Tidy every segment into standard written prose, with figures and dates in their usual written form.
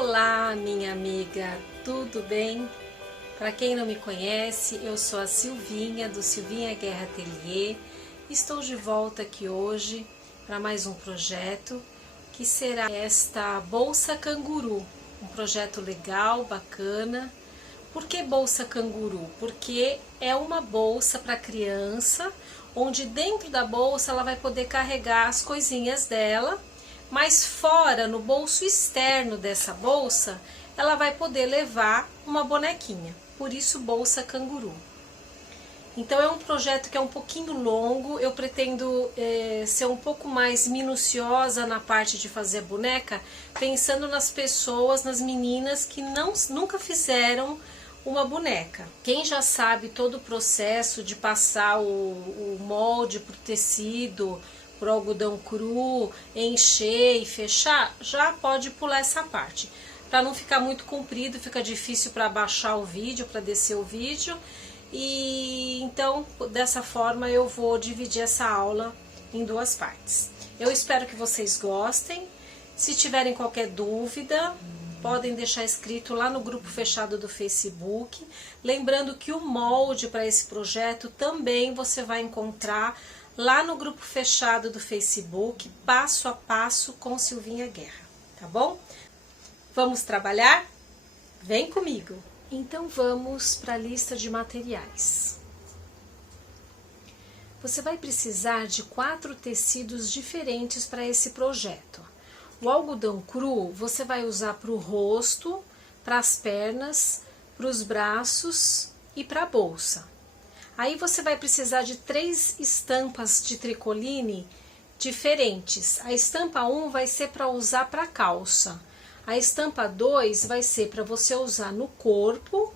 Olá, minha amiga, tudo bem? Para quem não me conhece, eu sou a Silvinha, do Silvinha Guerra Atelier. Estou de volta aqui hoje para mais um projeto, que será esta Bolsa Canguru. Um projeto legal, bacana. Por que Bolsa Canguru? Porque é uma bolsa para criança, onde dentro da bolsa ela vai poder carregar as coisinhas dela, mas fora, no bolso externo dessa bolsa, ela vai poder levar uma bonequinha. Por isso, Bolsa Canguru. Então, é um projeto que é um pouquinho longo. Eu pretendo ser um pouco mais minuciosa na parte de fazer a boneca, pensando nas pessoas, nas meninas que nunca fizeram uma boneca. Quem já sabe todo o processo de passar o molde para o tecido, por algodão cru, encher e fechar, já pode pular essa parte. Para não ficar muito comprido, fica difícil para baixar o vídeo, para descer o vídeo. E então, dessa forma, eu vou dividir essa aula em duas partes. Eu espero que vocês gostem. Se tiverem qualquer dúvida, podem deixar escrito lá no grupo fechado do Facebook. Lembrando que o molde para esse projeto também você vai encontrar lá no grupo fechado do Facebook, passo a passo com Silvinha Guerra, tá bom? Vamos trabalhar? Vem comigo! Então vamos para a lista de materiais. Você vai precisar de 4 tecidos diferentes para esse projeto. O algodão cru você vai usar para o rosto, para as pernas, para os braços e para a bolsa. Aí você vai precisar de 3 estampas de tricoline diferentes. A estampa 1 vai ser para usar para calça. A estampa 2 vai ser para você usar no corpo,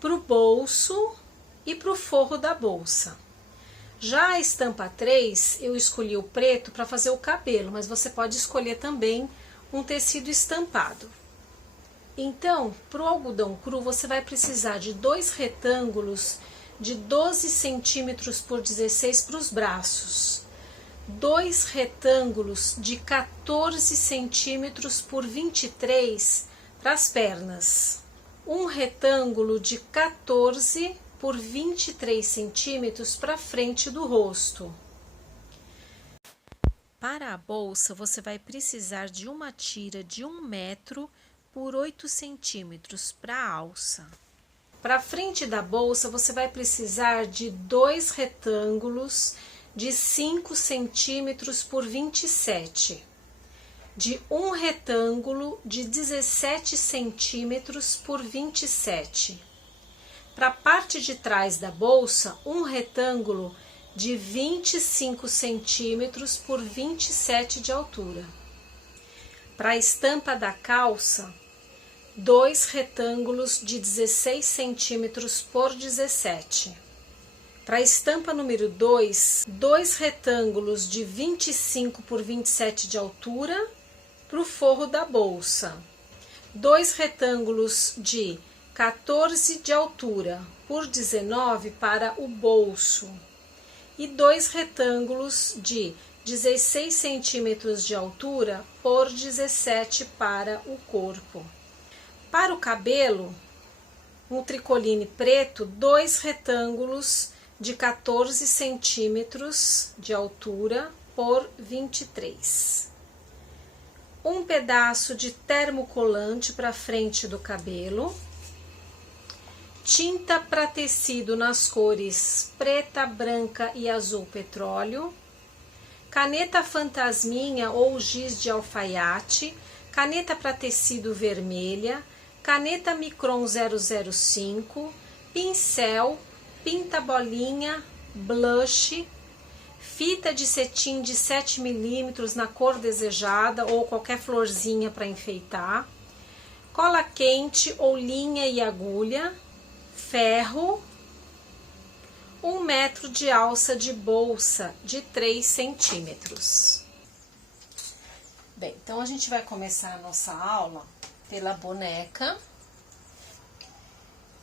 para o bolso e para o forro da bolsa. Já a estampa 3, eu escolhi o preto para fazer o cabelo, mas você pode escolher também um tecido estampado. Então, para o algodão cru, você vai precisar de 2 retângulos de 12 centímetros por 16 para os braços, 2 retângulos de 14 centímetros por 23 para as pernas, um retângulo de 14 por 23 centímetros para a frente do rosto. Para a bolsa, você vai precisar de uma tira de 1 metro por 8 centímetros para a alça. Para a frente da bolsa, você vai precisar de 2 retângulos de 5 centímetros por 27, de um retângulo de 17 centímetros por 27. Para a parte de trás da bolsa, um retângulo de 25 centímetros por 27 de altura. Para a estampa da calça, 2 retângulos de 16 centímetros por 17. Para a estampa número 2, 2 retângulos de 25 por 27 de altura para o forro da bolsa. 2 retângulos de 14 de altura por 19 para o bolso. E 2 retângulos de 16 centímetros de altura por 17 para o corpo. Para o cabelo, um tricoline preto, 2 retângulos de 14 centímetros de altura por 23. Um pedaço de termocolante para frente do cabelo. Tinta para tecido nas cores preta, branca e azul petróleo. Caneta fantasminha ou giz de alfaiate. Caneta para tecido vermelha. Caneta Micron 005, pincel, pinta-bolinha, blush, fita de cetim de 7 milímetros na cor desejada ou qualquer florzinha para enfeitar, cola quente ou linha e agulha, ferro, 1 metro de alça de bolsa de 3 centímetros. Bem, então a gente vai começar a nossa aula pela boneca,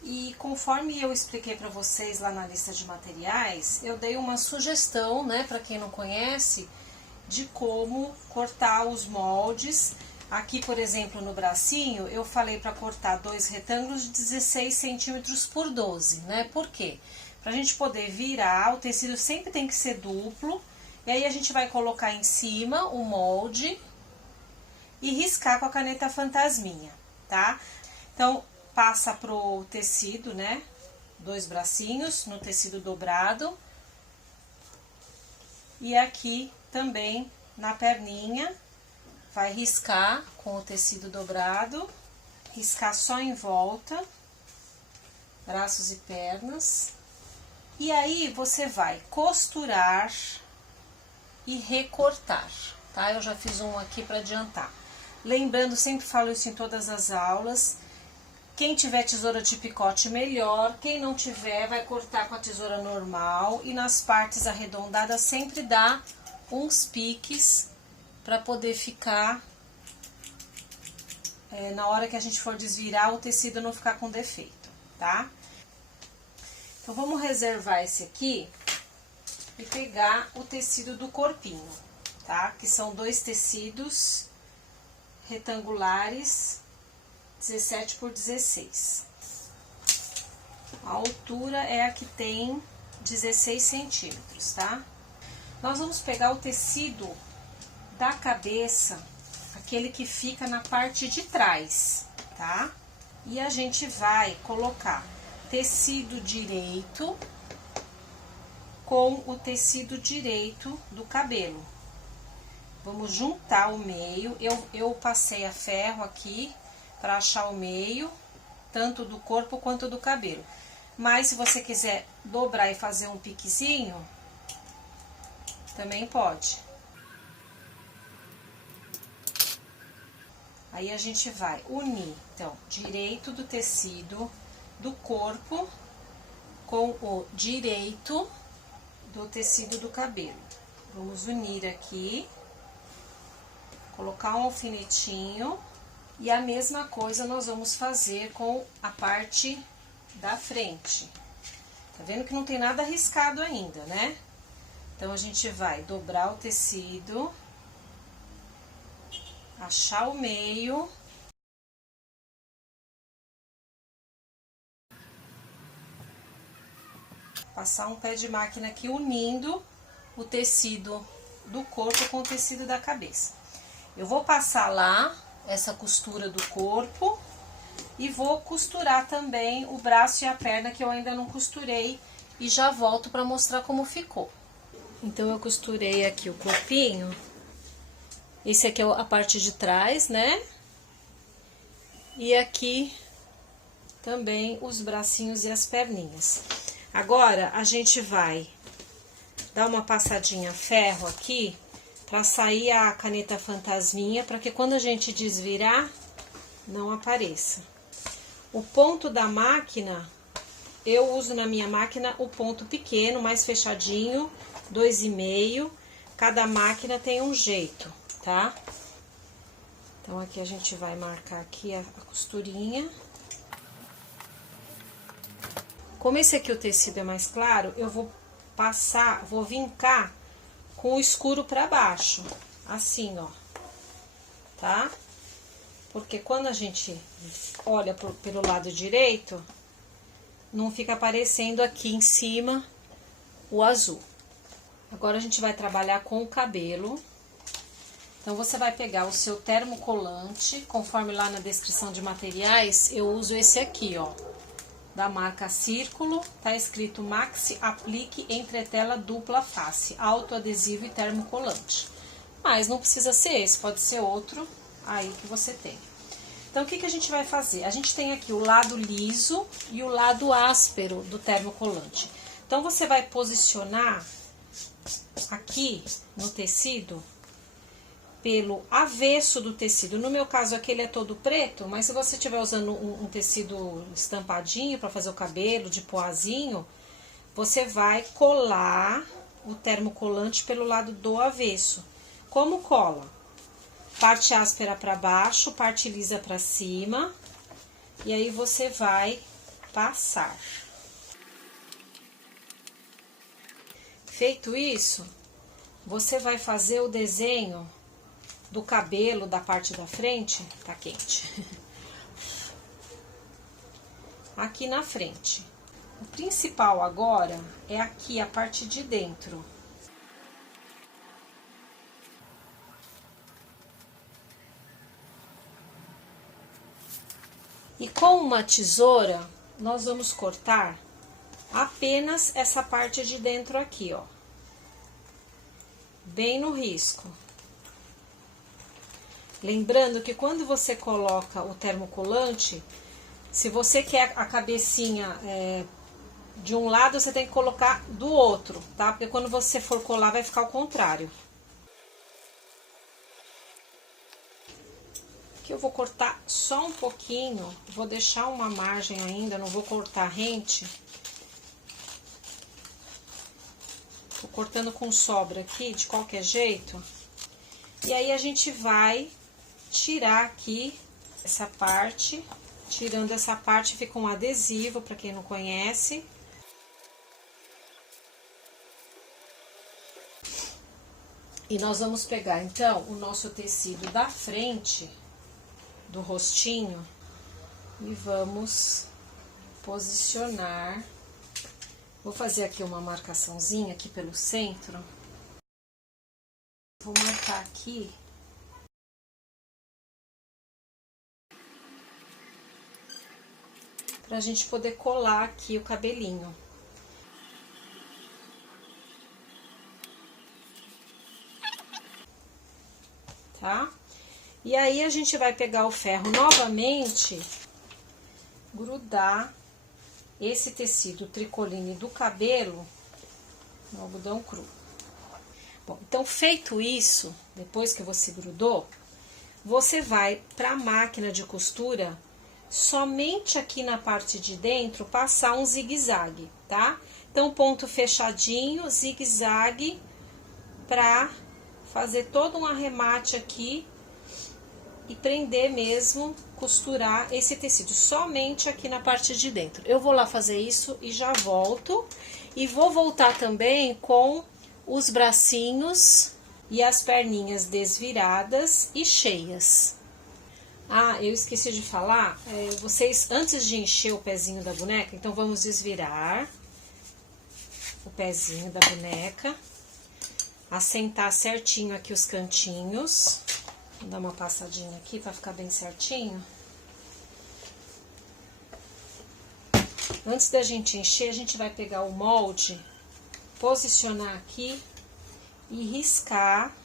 e conforme eu expliquei para vocês lá na lista de materiais, eu dei uma sugestão, né, para quem não conhece, de como cortar os moldes Aqui, por exemplo, no bracinho, eu falei para cortar 2 retângulos de 16 centímetros por 12, né? Por quê? Pra gente poder virar, o tecido sempre tem que ser duplo. E aí, a gente vai colocar em cima o molde e riscar com a caneta fantasminha, tá? Então, passa pro tecido, né? 2 bracinhos no tecido dobrado. E aqui também na perninha, vai riscar com o tecido dobrado, riscar só em volta, braços e pernas. E aí, você vai costurar e recortar, tá? Eu já fiz um aqui para adiantar. Lembrando, sempre falo isso em todas as aulas, quem tiver tesoura de picote, melhor. Quem não tiver, vai cortar com a tesoura normal. E nas partes arredondadas, sempre dá uns piques para poder ficar, na hora que a gente for desvirar, o tecido não ficar com defeito, tá? Então, vamos reservar esse aqui e pegar o tecido do corpinho, tá? Que são 2 tecidos retangulares, 17 por 16. A altura é a que tem 16 centímetros, tá? Nós vamos pegar o tecido da cabeça, aquele que fica na parte de trás, tá? E a gente vai colocar tecido direito com o tecido direito do cabelo. Vamos juntar o meio. Eu passei a ferro aqui para achar o meio, tanto do corpo quanto do cabelo. Mas se você quiser dobrar e fazer um piquezinho, também pode. Aí a gente vai unir, então, direito do tecido do corpo com o direito do tecido do cabelo. Vamos unir aqui, colocar um alfinetinho. E a mesma coisa nós vamos fazer com a parte da frente. Tá vendo que não tem nada riscado ainda, né? Então, a gente vai dobrar o tecido, achar o meio. Passar um pé de máquina aqui unindo o tecido do corpo com o tecido da cabeça. Eu vou passar lá essa costura do corpo e vou costurar também o braço e a perna, que eu ainda não costurei, e já volto para mostrar como ficou. Então, eu costurei aqui o corpinho. Esse aqui é a parte de trás, né? E aqui também os bracinhos e as perninhas. Agora, a gente vai dar uma passadinha a ferro aqui, para sair a caneta fantasminha, para que quando a gente desvirar, não apareça. O ponto da máquina, eu uso na minha máquina o ponto pequeno, mais fechadinho, 2,5. Cada máquina tem um jeito, tá? Então, aqui a gente vai marcar aqui a costurinha. Como esse aqui o tecido é mais claro, eu vou passar, vou vincar com o escuro para baixo, assim, ó, tá? Porque quando a gente olha pelo lado direito, não fica aparecendo aqui em cima o azul. Agora, a gente vai trabalhar com o cabelo. Então, você vai pegar o seu termocolante, conforme lá na descrição de materiais, eu uso esse aqui, ó, da marca Círculo, tá escrito Maxi Aplique Entretela Dupla Face, autoadesivo e termocolante. Mas não precisa ser esse, pode ser outro aí que você tem. Então, o que a gente vai fazer? A gente tem aqui o lado liso e o lado áspero do termocolante. Então, você vai posicionar aqui no tecido pelo avesso do tecido. No meu caso aqui ele é todo preto, mas se você estiver usando um tecido estampadinho para fazer o cabelo, de poazinho, você vai colar o termocolante pelo lado do avesso. Como cola? Parte áspera para baixo, parte lisa para cima, e aí você vai passar. Feito isso, você vai fazer o desenho do cabelo da parte da frente, tá quente, aqui na frente. O principal agora é aqui, a parte de dentro. E com uma tesoura, nós vamos cortar apenas essa parte de dentro aqui, ó. Bem no risco. Lembrando que quando você coloca o termocolante, se você quer a cabecinha de um lado, você tem que colocar do outro, tá? Porque quando você for colar, vai ficar ao contrário. Aqui eu vou cortar só um pouquinho, vou deixar uma margem ainda, não vou cortar rente. Tô cortando com sobra aqui, de qualquer jeito. E aí a gente vai tirar aqui essa parte. Tirando essa parte, fica um adesivo, para quem não conhece. E nós vamos pegar, então, o nosso tecido da frente, do rostinho, e vamos posicionar. Vou fazer aqui uma marcaçãozinha aqui pelo centro. Vou marcar aqui. Pra gente poder colar aqui o cabelinho. Tá? E aí, a gente vai pegar o ferro novamente, grudar esse tecido tricoline do cabelo no algodão cru. Bom, então, feito isso, depois que você grudou, você vai para a máquina de costura, somente aqui na parte de dentro, passar um zigue-zague, tá? Então, ponto fechadinho, zigue-zague, para fazer todo um arremate aqui e prender mesmo, costurar esse tecido, somente aqui na parte de dentro. Eu vou lá fazer isso e já volto. E vou voltar também com os bracinhos e as perninhas desviradas e cheias. Ah, eu esqueci de falar, vocês, antes de encher o pezinho da boneca, então vamos desvirar o pezinho da boneca, assentar certinho aqui os cantinhos. Vou dar uma passadinha aqui para ficar bem certinho. Antes da gente encher, a gente vai pegar o molde, posicionar aqui e riscar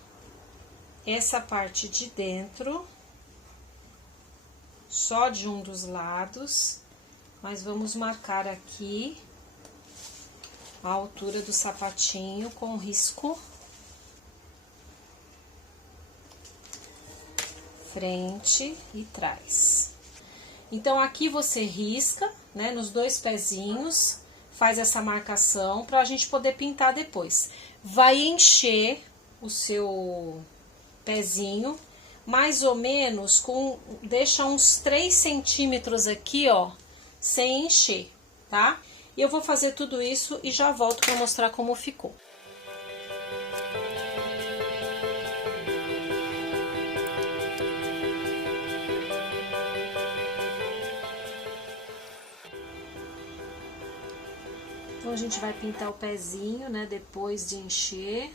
essa parte de dentro, só de um dos lados, mas vamos marcar aqui a altura do sapatinho com risco. Frente e trás. Então, aqui você risca, né, nos dois pezinhos, faz essa marcação para a gente poder pintar depois. Vai encher o seu pezinho, mais ou menos, deixa uns 3 centímetros aqui, ó, sem encher, tá? E eu vou fazer tudo isso e já volto para mostrar como ficou. Então, a gente vai pintar o pezinho, né, depois de encher.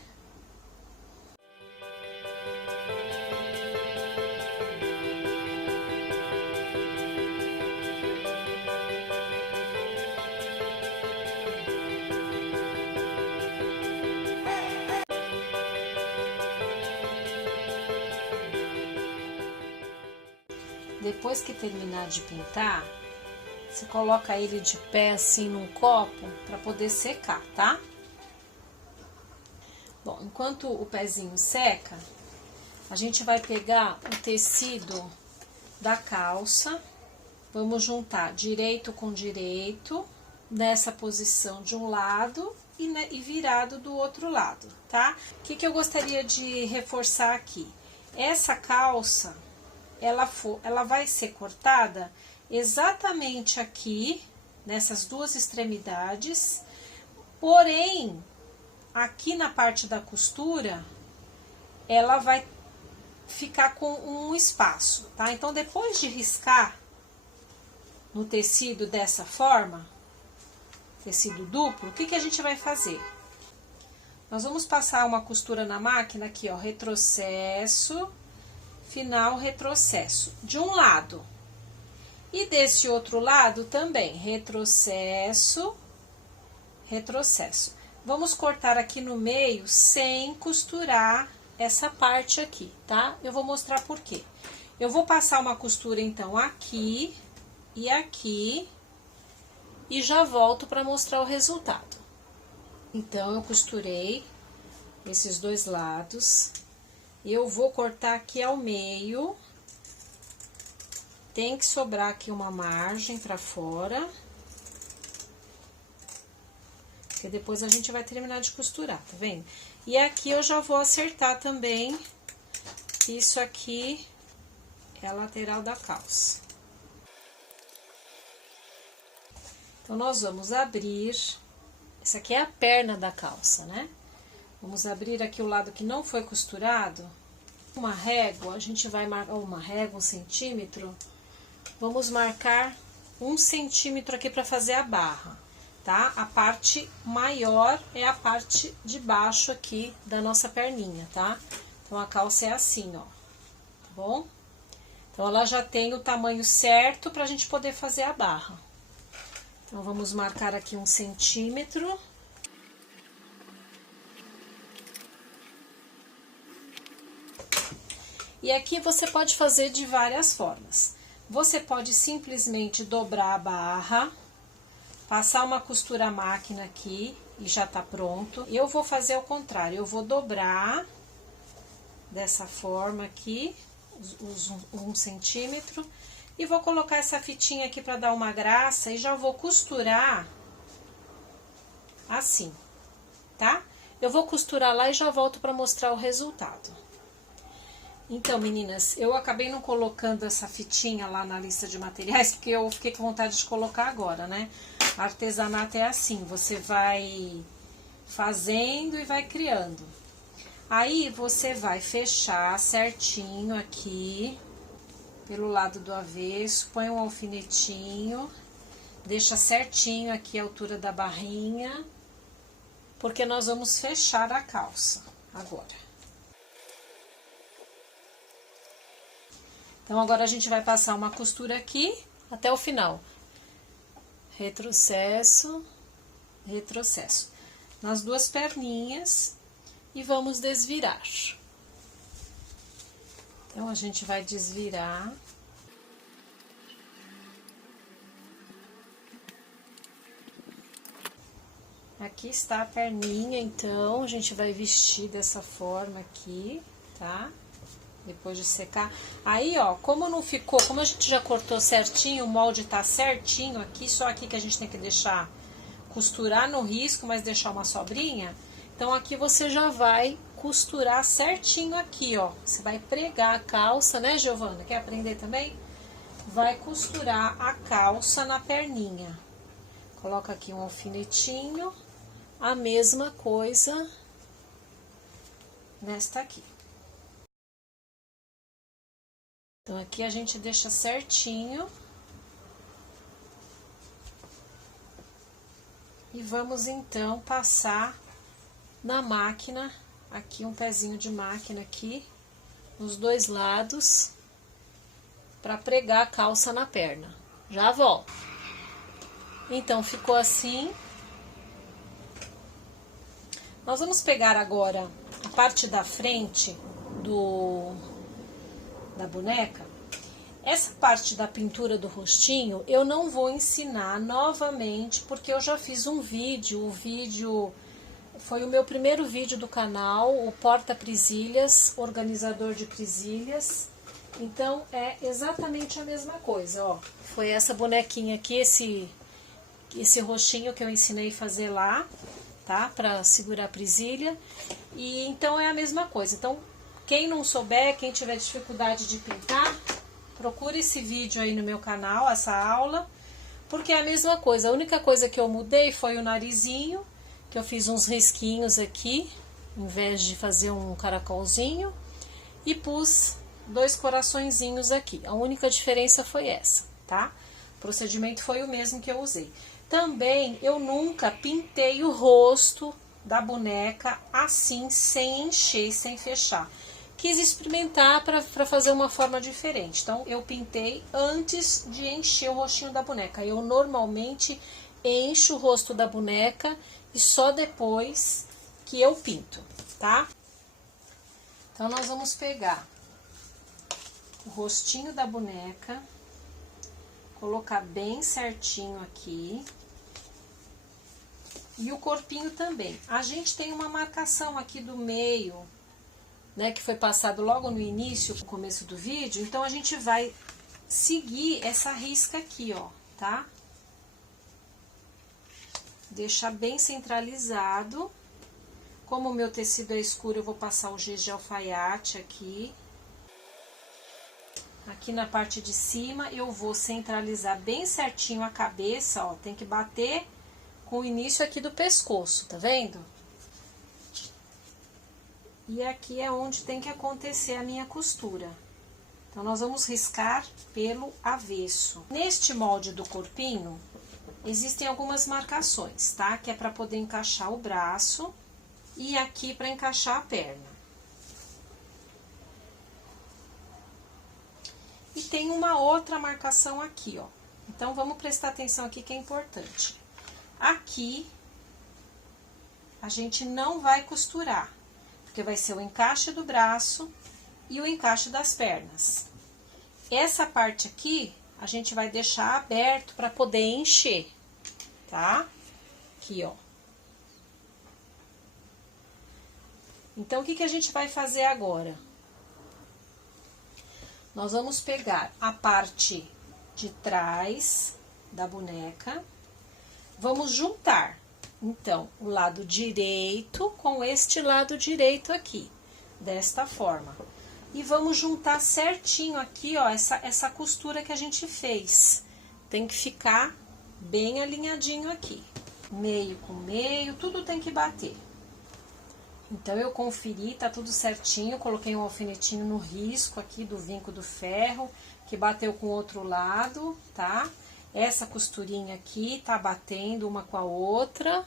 Depois que terminar de pintar, você coloca ele de pé assim num copo para poder secar, tá? Bom, enquanto o pezinho seca, a gente vai pegar o tecido da calça, vamos juntar direito com direito, nessa posição de um lado e virado do outro lado, tá? O que eu gostaria de reforçar aqui? Essa calça, ela vai ser cortada exatamente aqui, nessas duas extremidades, porém, aqui na parte da costura, ela vai ficar com um espaço, tá? Então, depois de riscar no tecido dessa forma, tecido duplo, o que que a gente vai fazer? Nós vamos passar uma costura na máquina aqui, ó, retrocesso, final, retrocesso, de um lado. E desse outro lado também, retrocesso, retrocesso. Vamos cortar aqui no meio sem costurar essa parte aqui, tá? Eu vou mostrar por quê. Eu vou passar uma costura, então, aqui e aqui, e já volto para mostrar o resultado. Então, eu costurei esses dois lados, e eu vou cortar aqui ao meio. Tem que sobrar aqui uma margem para fora, porque depois a gente vai terminar de costurar, tá vendo? E aqui eu já vou acertar também, que isso aqui é a lateral da calça. Então, nós vamos abrir, essa aqui é a perna da calça, né? Vamos abrir aqui o lado que não foi costurado. Uma régua, a gente vai marcar uma régua, 1 centímetro. Vamos marcar 1 centímetro aqui para fazer a barra, tá? A parte maior é a parte de baixo aqui da nossa perninha, tá? Então, a calça é assim, ó, tá bom? Então, ela já tem o tamanho certo pra gente poder fazer a barra. Então, vamos marcar aqui 1 centímetro. E aqui você pode fazer de várias formas. Você pode simplesmente dobrar a barra, passar uma costura à máquina aqui e já tá pronto. Eu vou fazer ao contrário, eu vou dobrar dessa forma aqui, os 1 centímetro, e vou colocar essa fitinha aqui para dar uma graça e já vou costurar assim, tá? Eu vou costurar lá e já volto para mostrar o resultado. Então, meninas, eu acabei não colocando essa fitinha lá na lista de materiais, porque eu fiquei com vontade de colocar agora, né? Artesanato é assim, você vai fazendo e vai criando. Aí, você vai fechar certinho aqui, pelo lado do avesso, põe um alfinetinho, deixa certinho aqui a altura da barrinha, porque nós vamos fechar a calça agora. Então, agora a gente vai passar uma costura aqui até o final. Retrocesso, retrocesso. Nas duas perninhas e vamos desvirar. Então, a gente vai desvirar. Aqui está a perninha, então, a gente vai vestir dessa forma aqui, tá? Depois de secar. Aí, ó, como não ficou, como a gente já cortou certinho, o molde tá certinho aqui, só aqui que a gente tem que deixar, costurar no risco, mas deixar uma sobrinha. Então, aqui você já vai costurar certinho aqui, ó. Você vai pregar a calça, né, Giovana? Quer aprender também? Vai costurar a calça na perninha. Coloca aqui um alfinetinho, a mesma coisa nesta aqui. Então, aqui a gente deixa certinho. E vamos, então, passar na máquina, aqui um pezinho de máquina aqui, nos dois lados, para pregar a calça na perna. Já volto. Então, ficou assim. Nós vamos pegar agora a parte da frente da boneca. Essa parte da pintura do rostinho eu não vou ensinar novamente, porque eu já fiz um vídeo. O vídeo foi o meu primeiro vídeo do canal, o porta-presilhas, organizador de presilhas. Então, é exatamente a mesma coisa, ó. Foi essa bonequinha aqui, esse rostinho que eu ensinei a fazer lá, tá? Pra segurar a presilha. E então, é a mesma coisa. Então, quem não souber, quem tiver dificuldade de pintar, procure esse vídeo aí no meu canal, essa aula, porque é a mesma coisa. A única coisa que eu mudei foi o narizinho, que eu fiz uns risquinhos aqui, em vez de fazer um caracolzinho, e pus 2 coraçõezinhos aqui. A única diferença foi essa, tá? O procedimento foi o mesmo que eu usei. Também eu nunca pintei o rosto da boneca assim, sem encher, sem fechar. Quis experimentar para fazer uma forma diferente. Então, eu pintei antes de encher o rostinho da boneca. Eu normalmente encho o rosto da boneca e só depois que eu pinto, tá? Então, nós vamos pegar o rostinho da boneca, colocar bem certinho aqui. E o corpinho também. A gente tem uma marcação aqui do meio, né, que foi passado logo no início, no começo do vídeo. Então, a gente vai seguir essa risca aqui, ó, tá? Deixar bem centralizado. Como o meu tecido é escuro, eu vou passar o giz de alfaiate aqui. Aqui na parte de cima, eu vou centralizar bem certinho a cabeça, ó. Tem que bater com o início aqui do pescoço, tá vendo? E aqui é onde tem que acontecer a minha costura. Então, nós vamos riscar pelo avesso. Neste molde do corpinho, existem algumas marcações, tá? Que é para poder encaixar o braço e aqui para encaixar a perna. E tem uma outra marcação aqui, ó. Então, vamos prestar atenção aqui que é importante. Aqui, a gente não vai costurar, porque vai ser o encaixe do braço e o encaixe das pernas. Essa parte aqui, a gente vai deixar aberto para poder encher, tá? Aqui, ó. Então, o que a gente vai fazer agora? Nós vamos pegar a parte de trás da boneca, vamos juntar, então, o lado direito com este lado direito aqui, desta forma. E vamos juntar certinho aqui, ó, essa costura que a gente fez. Tem que ficar bem alinhadinho aqui. Meio com meio, tudo tem que bater. Então, eu conferi, tá tudo certinho, coloquei um alfinetinho no risco aqui do vinco do ferro, que bateu com o outro lado, tá? Essa costurinha aqui tá batendo uma com a outra.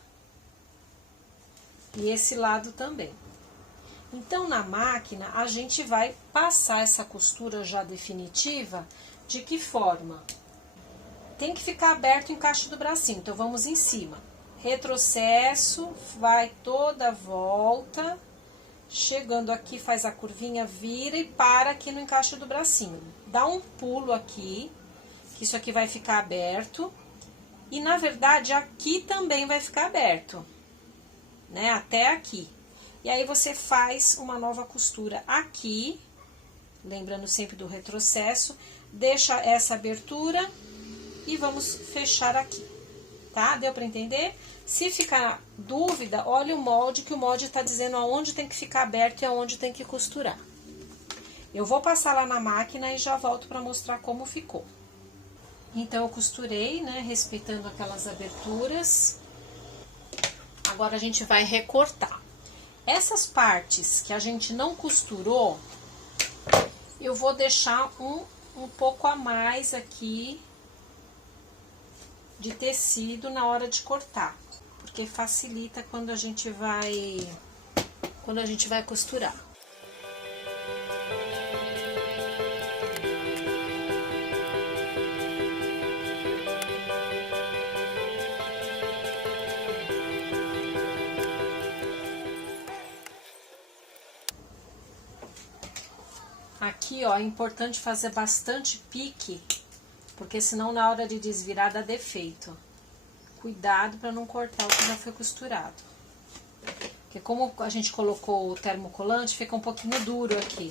E esse lado também. Então, na máquina, a gente vai passar essa costura já definitiva. De que forma? Tem que ficar aberto o encaixe do bracinho, então vamos em cima. Retrocesso, vai toda a volta, chegando aqui faz a curvinha, vira e para aqui no encaixe do bracinho. Dá um pulo aqui, que isso aqui vai ficar aberto, e na verdade aqui também vai ficar aberto, né, até aqui. E aí você faz uma nova costura aqui, lembrando sempre do retrocesso, deixa essa abertura e vamos fechar aqui, tá? Deu pra entender? Se ficar dúvida, olha o molde, que o molde tá dizendo aonde tem que ficar aberto e aonde tem que costurar. Eu vou passar lá na máquina e já volto pra mostrar como ficou. Então, eu costurei, né, respeitando aquelas aberturas. Agora, a gente vai recortar. Essas partes que a gente não costurou, eu vou deixar um pouco a mais aqui de tecido na hora de cortar, porque facilita quando a gente vai costurar. Aqui, ó, é importante fazer bastante pique, porque senão na hora de desvirar dá defeito. Cuidado para não cortar o que já foi costurado. Porque como a gente colocou o termocolante, fica um pouquinho duro aqui.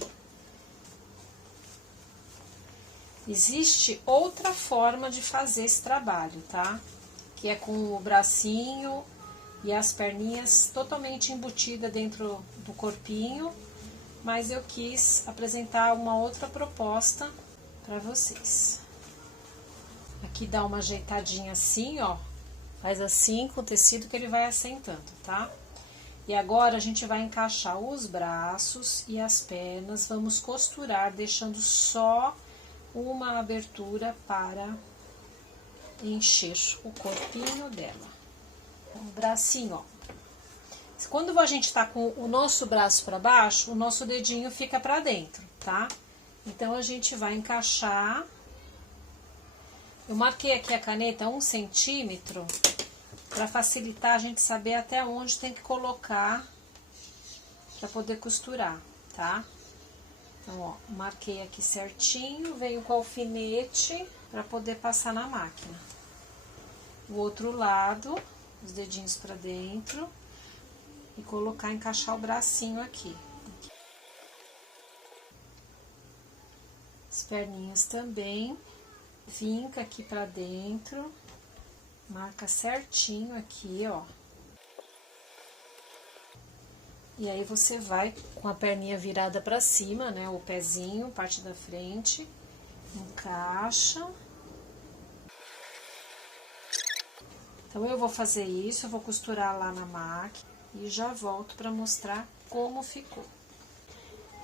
Existe outra forma de fazer esse trabalho, tá? Que é com o bracinho e as perninhas totalmente embutidas dentro do corpinho. Mas eu quis apresentar uma outra proposta para vocês. Aqui dá uma ajeitadinha assim, ó. Faz assim com o tecido que ele vai assentando, tá? E agora a gente vai encaixar os braços e as pernas, vamos costurar, deixando só uma abertura para encher o corpinho dela. O bracinho, ó. Quando a gente tá com o nosso braço para baixo, o nosso dedinho fica para dentro, tá? Então, a gente vai encaixar. Eu marquei aqui a caneta 1 centímetro, para facilitar a gente saber até onde tem que colocar para poder costurar, tá? Então, ó, marquei aqui certinho, venho com o alfinete para poder passar na máquina. O outro lado, os dedinhos para dentro e colocar, encaixar o bracinho aqui. As perninhas também, vinca aqui para dentro, marca certinho aqui, ó. E aí você vai com a perninha virada para cima, né, o pezinho, parte da frente, encaixa. Então, eu vou fazer isso, eu vou costurar lá na máquina e já volto para mostrar como ficou.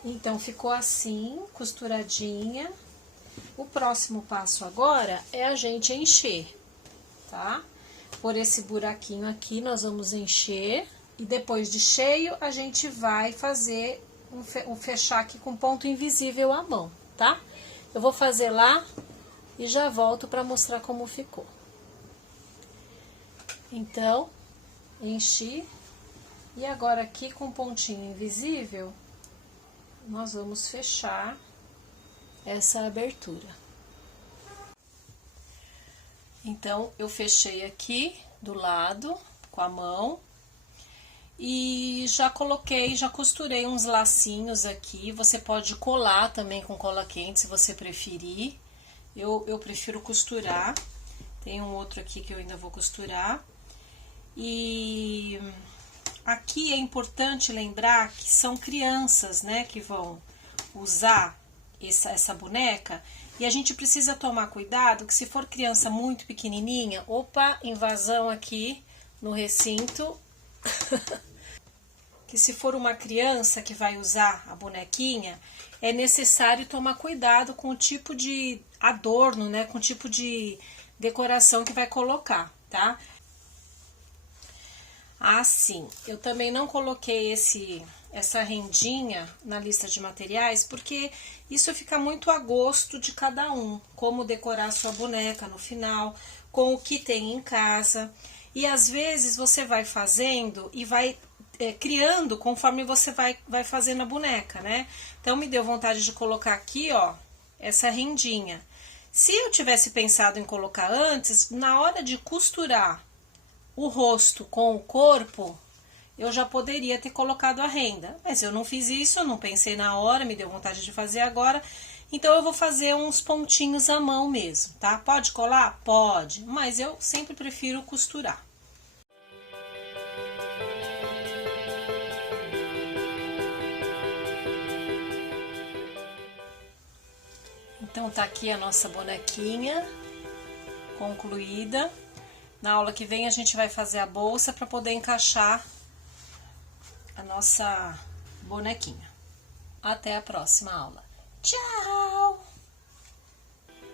Então, ficou assim, costuradinha. O próximo passo agora é a gente encher, tá? Por esse buraquinho aqui, nós vamos encher. E depois de cheio, a gente vai fazer um fechar aqui com ponto invisível à mão, tá? Eu vou fazer lá e já volto para mostrar como ficou. Então, enchi. E agora aqui com pontinho invisível, nós vamos fechar essa abertura. Então, eu fechei aqui do lado com a mão. E já coloquei, já costurei uns lacinhos aqui. Você pode colar também com cola quente, se você preferir. Eu prefiro costurar. Tem um outro aqui que eu ainda vou costurar. E aqui é importante lembrar que são crianças, né, que vão usar essa boneca. E a gente precisa tomar cuidado que se for criança muito pequenininha, opa, invasão aqui no recinto. Que se for uma criança que vai usar a bonequinha, é necessário tomar cuidado com o tipo de adorno, né, com o tipo de decoração que vai colocar, tá? Assim, eu também não coloquei essa rendinha na lista de materiais, porque isso fica muito a gosto de cada um, como decorar sua boneca no final, com o que tem em casa. E às vezes você vai fazendo e vai criando conforme você vai fazendo a boneca, né? Então, me deu vontade de colocar aqui, ó, essa rendinha. Se eu tivesse pensado em colocar antes, na hora de costurar o rosto com o corpo, eu já poderia ter colocado a renda. Mas eu não fiz isso, eu não pensei na hora, me deu vontade de fazer agora. Então, eu vou fazer uns pontinhos à mão mesmo, tá? Pode colar? Pode, mas eu sempre prefiro costurar. Então, tá aqui a nossa bonequinha concluída. Na aula que vem a gente vai fazer a bolsa para poder encaixar a nossa bonequinha. Até a próxima aula. Tchau!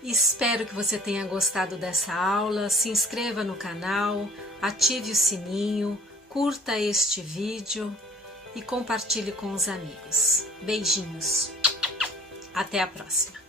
Espero que você tenha gostado dessa aula. Se inscreva no canal, ative o sininho, curta este vídeo e compartilhe com os amigos. Beijinhos! Até a próxima!